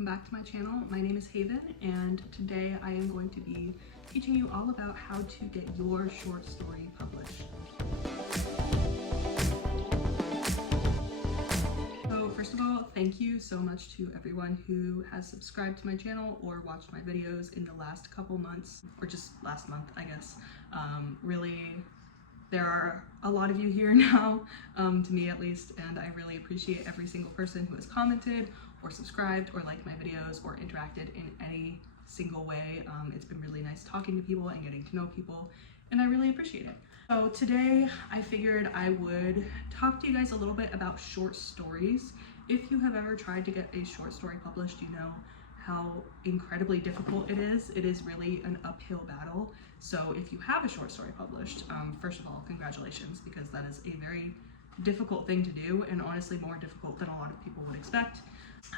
welcome back to my channel. My name is Haven, and today I am going to be teaching you all about how to get your short story published. So first of all, thank you so much to everyone who has subscribed to my channel or watched my videos in the last couple months, or just last month, I guess. Really, there are a lot of you here now, to me at least, and I really appreciate every single person who has commented or subscribed or liked my videos or interacted in any single way. It's been really nice talking to people and getting to know people, and I really appreciate it. So today I figured I would talk to you guys a little bit about short stories. If you have ever tried to get a short story published, you know how incredibly difficult it is. It is really an uphill battle. So if you have a short story published, first of all, congratulations, because that is a very difficult thing to do, and honestly more difficult than a lot of people would expect.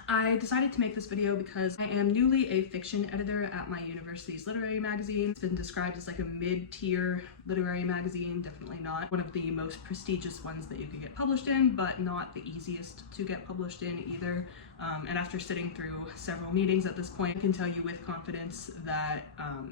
I decided to make this video because I am newly a fiction editor at my university's literary magazine. It's been described as like a mid-tier literary magazine, definitely not one of the most prestigious ones that you could get published in, but not the easiest to get published in either. And after sitting through several meetings at this point, I can tell you with confidence that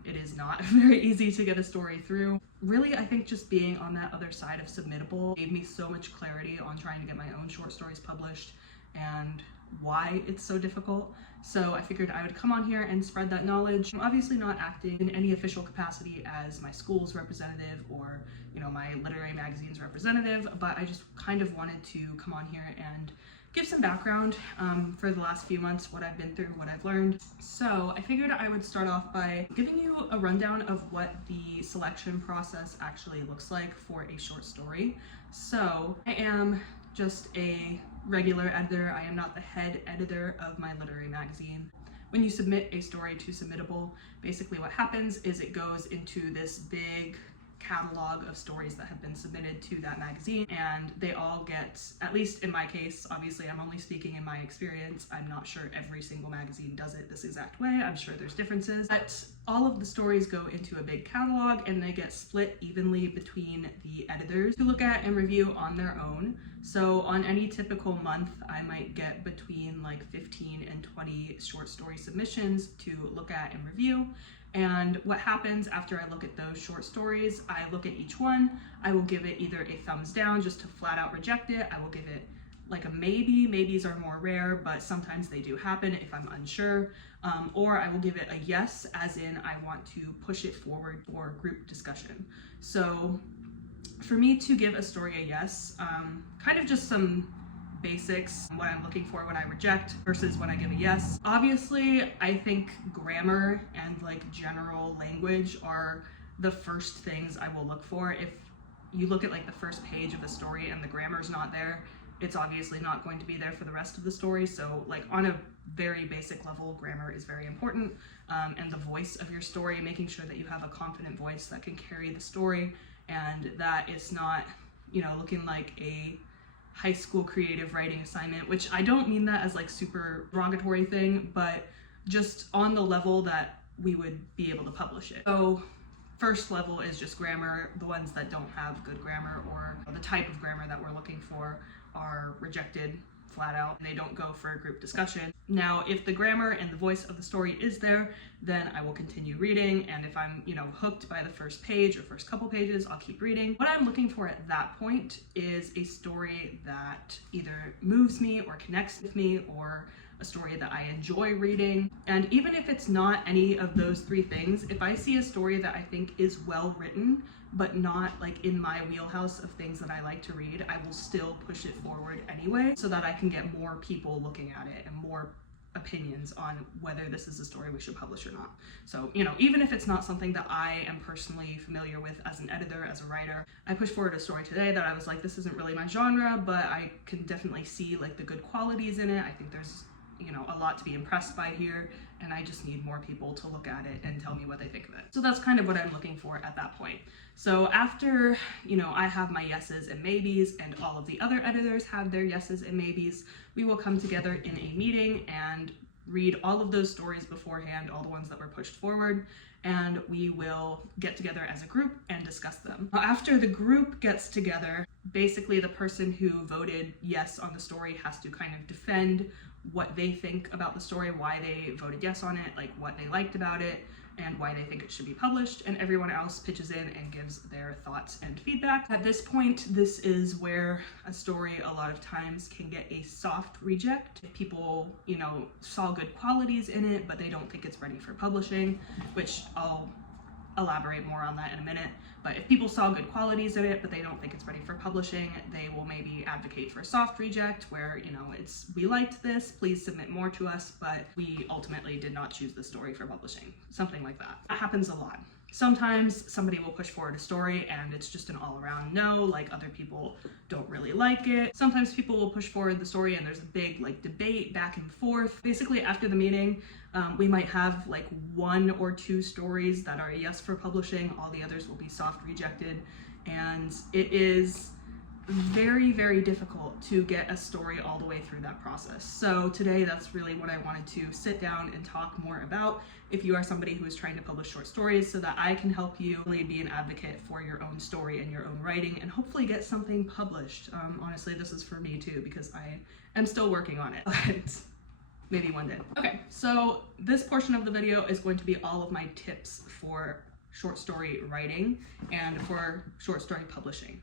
it is not very easy to get a story through. Really, I think just being on that other side of submittable gave me so much clarity on trying to get my own short stories published and why it's so difficult. So I figured I would come on here and spread that knowledge. I'm obviously not acting in any official capacity as my school's representative or, you know, my literary magazine's representative, but I just kind of wanted to come on here and give some background for the last few months, what I've been through, what I've learned. So I figured I would start off by giving you a rundown of what the selection process actually looks like for a short story. So I am just a regular editor. I am not the head editor of my literary magazine. When you submit a story to Submittable, basically what happens is it goes into this big catalog of stories that have been submitted to that magazine, and they all get, at least in my case, obviously I'm only speaking in my experience, I'm not sure every single magazine does it this exact way, I'm sure there's differences, but all of the stories go into a big catalog and they get split evenly between the editors to look at and review on their own. So on any typical month, I might get between like 15 and 20 short story submissions to look at and review. And what happens after I look at those short stories, I look at each one, I will give it either a thumbs down just to flat out reject it, I will give it like a maybe. Maybes are more rare, but sometimes they do happen if I'm unsure, or I will give it a yes, as in I want to push it forward for group discussion. So for me to give a story a yes, kind of just some basics, what I'm looking for when I reject versus when I give a yes. Obviously, I think grammar and like general language are the first things I will look for. If you look at like the first page of a story and the grammar's not there, it's obviously not going to be there for the rest of the story. So like on a very basic level, grammar is very important, and the voice of your story, making sure that you have a confident voice that can carry the story and that it's not, you know, looking like a high school creative writing assignment, which I don't mean that as like super derogatory thing, but just on the level that we would be able to publish it. So first level is just grammar. The ones that don't have good grammar or the type of grammar that we're looking for are rejected flat out, and they don't go for a group discussion. Now, if the grammar and the voice of the story is there, then I will continue reading, and if I'm, you know, hooked by the first page or first couple pages, I'll keep reading. What I'm looking for at that point is a story that either moves me or connects with me, or a story that I enjoy reading. And even if it's not any of those three things, if I see a story that I think is well written, but not like in my wheelhouse of things that I like to read, I will still push it forward anyway, so that I can get more people looking at it and more opinions on whether this is a story we should publish or not. So, you know, even if it's not something that I am personally familiar with as an editor, as a writer, I pushed forward a story today that I was like, this isn't really my genre, but I can definitely see like the good qualities in it. I think there's, you know, a lot to be impressed by here, and I just need more people to look at it and tell me what they think of it. So that's kind of what I'm looking for at that point. So after, you know, I have my yeses and maybes and all of the other editors have their yeses and maybes, we will come together in a meeting and read all of those stories beforehand, all the ones that were pushed forward, and we will get together as a group and discuss them. After the group gets together, basically the person who voted yes on the story has to kind of defend what they think about the story, why they voted yes on it, like what they liked about it, and why they think it should be published, and everyone else pitches in and gives their thoughts and feedback. At this point, this is where a story a lot of times can get a soft reject. If people, you know, saw good qualities in it, but they don't think it's ready for publishing, which I'll elaborate more on that in a minute. But if people saw good qualities in it, but they don't think it's ready for publishing, they will maybe advocate for a soft reject where, you know, it's, we liked this, please submit more to us, but we ultimately did not choose the story for publishing. Something like that. That happens a lot. Sometimes somebody will push forward a story and it's just an all-around no, like other people don't really like it. Sometimes people will push forward the story and there's a big like debate back and forth. Basically after the meeting, we might have like 1 or 2 stories that are a yes for publishing, all the others will be soft rejected, and it is very, very difficult to get a story all the way through that process. So today that's really what I wanted to sit down and talk more about if you are somebody who is trying to publish short stories, so that I can help you really be an advocate for your own story and your own writing and hopefully get something published. Honestly, this is for me too, because I am still working on it, but maybe one day. Okay, so this portion of the video is going to be all of my tips for short story writing and for short story publishing.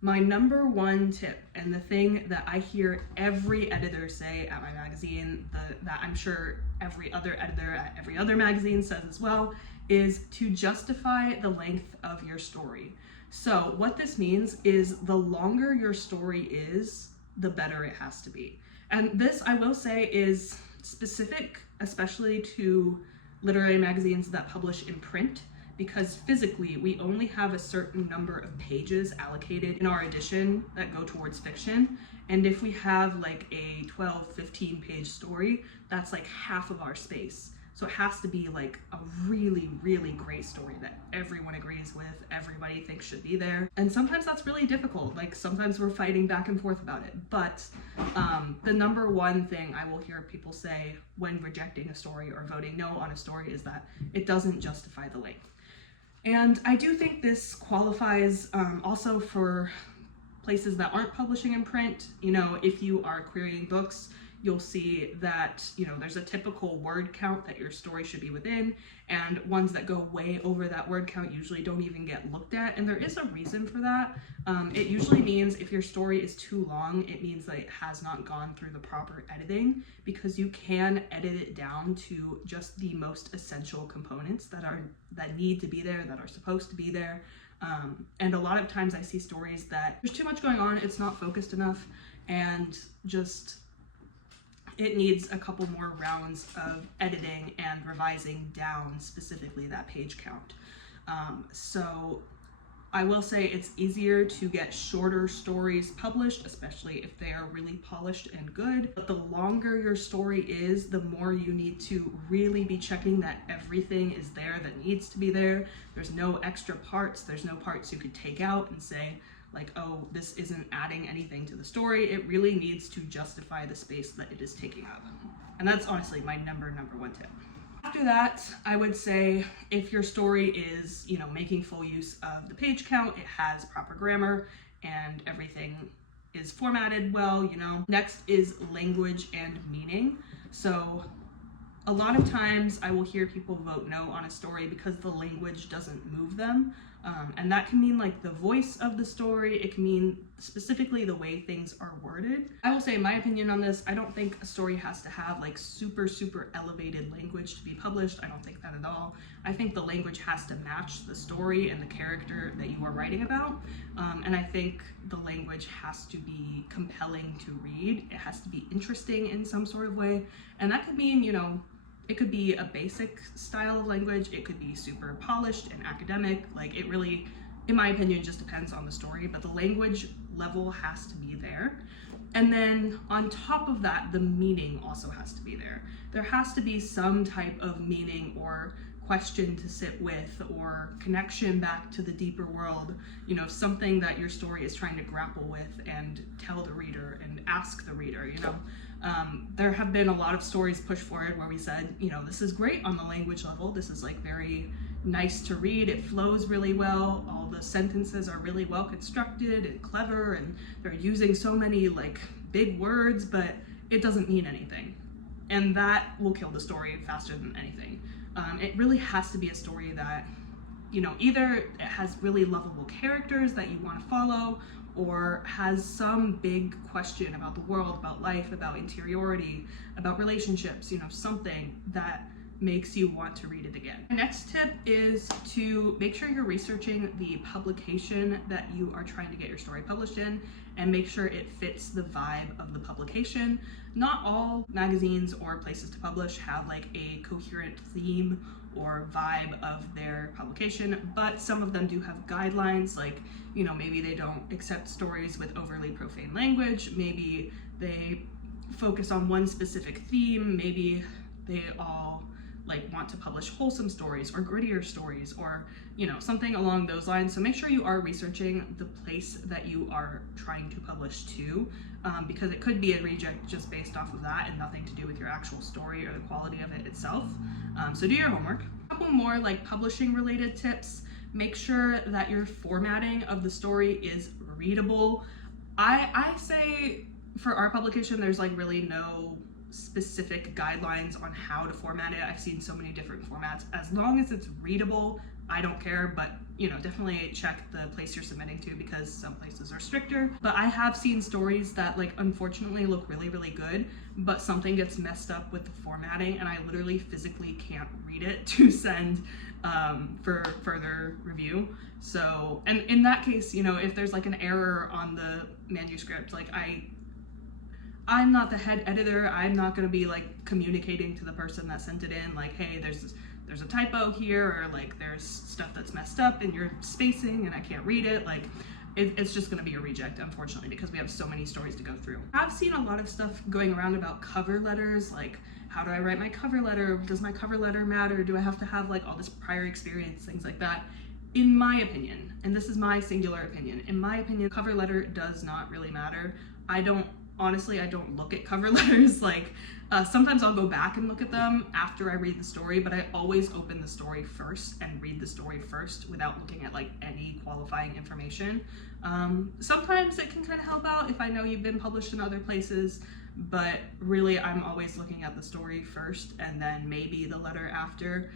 My number one tip, and the thing that I hear every editor say at my magazine, that I'm sure every other editor at every other magazine says as well, is to justify the length of your story. So what this means is the longer your story is, the better it has to be. And this, I will say, is specific, especially to literary magazines that publish in print, because physically we only have a certain number of pages allocated in our edition that go towards fiction. And if we have like a 12-15 page story, that's like half of our space. So it has to be like a really, really great story that everyone agrees with, everybody thinks should be there. And sometimes that's really difficult. Like sometimes we're fighting back and forth about it. But the number one thing I will hear people say when rejecting a story or voting no on a story is that it doesn't justify the length. And I do think this qualifies also for places that aren't publishing in print. You know, if you are querying books, you'll see that, you know, there's a typical word count that your story should be within, and ones that go way over that word count usually don't even get looked at, and there is a reason for that. It usually means if your story is too long, it means that it has not gone through the proper editing, because you can edit it down to just the most essential components that need to be there, that are supposed to be there. And a lot of times I see stories that there's too much going on, it's not focused enough, and just it needs a couple more rounds of editing and revising down specifically that page count. So I will say it's easier to get shorter stories published, especially if they are really polished and good. But the longer your story is, the more you need to really be checking that everything is there that needs to be there. There's no extra parts, there's no parts you could take out and say, like, oh, this isn't adding anything to the story. It really needs to justify the space that it is taking up. And that's honestly my number one tip. After that, I would say if your story is, you know, making full use of the page count, it has proper grammar, and everything is formatted well, you know. Next is language and meaning. So a lot of times I will hear people vote no on a story because the language doesn't move them. And that can mean like the voice of the story. It can mean specifically the way things are worded. I will say my opinion on this, I don't think a story has to have like super elevated language to be published. I don't think that at all. I think the language has to match the story and the character that you are writing about. And I think the language has to be compelling to read. It has to be interesting in some sort of way. And that could mean, you know, it could be a basic style of language, it could be super polished and academic. Like, it really, in my opinion, just depends on the story, but the language level has to be there. And then on top of that, the meaning also has to be there. There has to be some type of meaning or question to sit with, or connection back to the deeper world, you know, something that your story is trying to grapple with and tell the reader and ask the reader, you know. There have been a lot of stories pushed forward where we said, you know, this is great on the language level, this is like very nice to read, it flows really well, all the sentences are really well constructed and clever, and they're using so many like big words, but it doesn't mean anything. and that will kill the story faster than anything. It really has to be a story that, you know, either it has really lovable characters that you want to follow, or has some big question about the world, about life, about interiority, about relationships, you know, something that makes you want to read it again. The next tip is to make sure you're researching the publication that you are trying to get your story published in, and make sure it fits the vibe of the publication. Not all magazines or places to publish have like a coherent theme or vibe of their publication, but some of them do have guidelines, like, you know, maybe they don't accept stories with overly profane language, maybe they focus on one specific theme, maybe they all like want to publish wholesome stories or grittier stories, or, you know, something along those lines. So make sure you are researching the place that you are trying to publish to, because it could be a reject just based off of that and nothing to do with your actual story or the quality of it itself. So do your homework. A couple more like publishing related tips. Make sure that your formatting of the story is readable. I say for our publication, there's like really no specific guidelines on how to format it. I've seen so many different formats. As long as it's readable, I don't care, but, you know, definitely check the place you're submitting to, because some places are stricter. But I have seen stories that like unfortunately look really, really good, but something gets messed up with the formatting and I literally physically can't read it to send for further review. So, and in that case, you know, if there's like an error on the manuscript, like I'm not the head editor. I'm not going to be like communicating to the person that sent it in, like, hey, there's a typo here, or like there's stuff that's messed up in your spacing and I can't read it. Like it's just going to be a reject, unfortunately, because we have so many stories to go through. I've seen a lot of stuff going around about cover letters, like, how do I write my cover letter? Does my cover letter matter? Do I have to have like all this prior experience, things like that? In my opinion, and this is my singular opinion, in my opinion, cover letter does not really matter. Honestly, I don't look at cover letters. Like, sometimes I'll go back and look at them after I read the story, but I always open the story first and read the story first without looking at like any qualifying information. Sometimes it can kind of help out if I know you've been published in other places, but really I'm always looking at the story first and then maybe the letter after.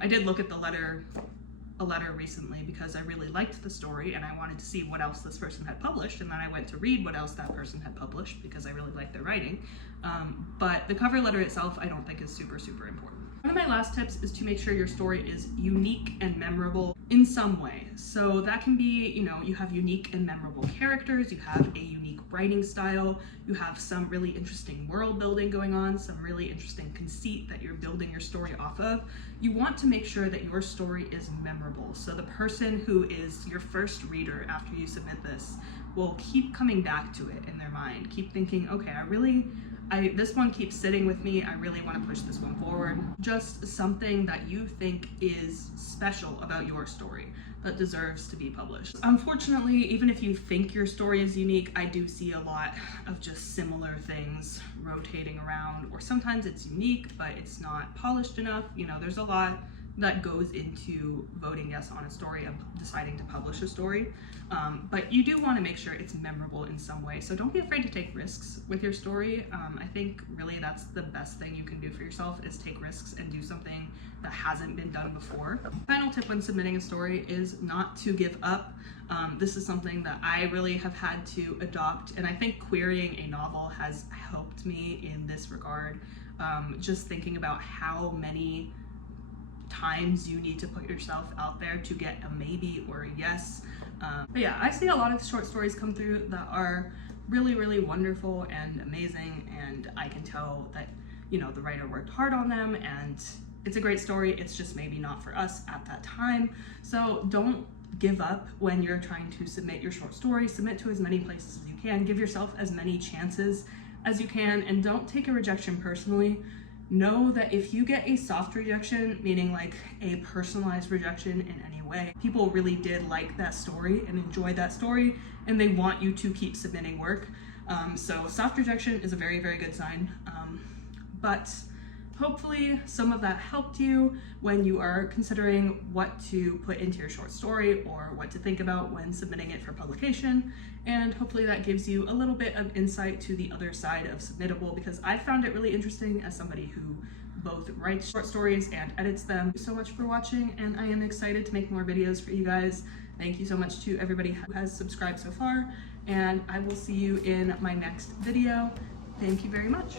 I did look at a letter recently because I really liked the story and I wanted to see what else this person had published, and then I went to read what else that person had published because I really liked their writing. But the cover letter itself I don't think is super, super important. One of my last tips is to make sure your story is unique and memorable in some way. So that can be, you know, you have unique and memorable characters, you have a unique writing style, you have some really interesting world building going on, some really interesting conceit that you're building your story off of. You want to make sure that your story is memorable. So the person who is your first reader after you submit this will keep coming back to it in their mind, keep thinking, okay, this one keeps sitting with me, I really want to push this one forward. Just something that you think is special about your story that deserves to be published. Unfortunately, even if you think your story is unique, I do see a lot of just similar things rotating around, or sometimes it's unique, but it's not polished enough. You know, there's a lot that goes into voting yes on a story and deciding to publish a story. But you do want to make sure it's memorable in some way. So don't be afraid to take risks with your story. I think really that's the best thing you can do for yourself, is take risks and do something that hasn't been done before. Final tip when submitting a story is not to give up. This is something that I really have had to adopt, and I think querying a novel has helped me in this regard. Just thinking about how many times you need to put yourself out there to get a maybe or a yes. But yeah, I see a lot of short stories come through that are really, really wonderful and amazing, and I can tell that, you know, the writer worked hard on them and it's a great story. It's just maybe not for us at that time. So don't give up when you're trying to submit your short story. Submit to as many places as you can. Give yourself as many chances as you can, and don't take a rejection personally. Know that if you get a soft rejection, meaning like a personalized rejection in any way, people really did like that story and enjoy that story, and they want you to keep submitting work. So soft rejection is a very, very good sign. But hopefully some of that helped you when you are considering what to put into your short story or what to think about when submitting it for publication. And hopefully that gives you a little bit of insight to the other side of submittable, because I found it really interesting as somebody who both writes short stories and edits them. Thank you so much for watching, and I am excited to make more videos for you guys. Thank you so much to everybody who has subscribed so far, and I will see you in my next video. Thank you very much.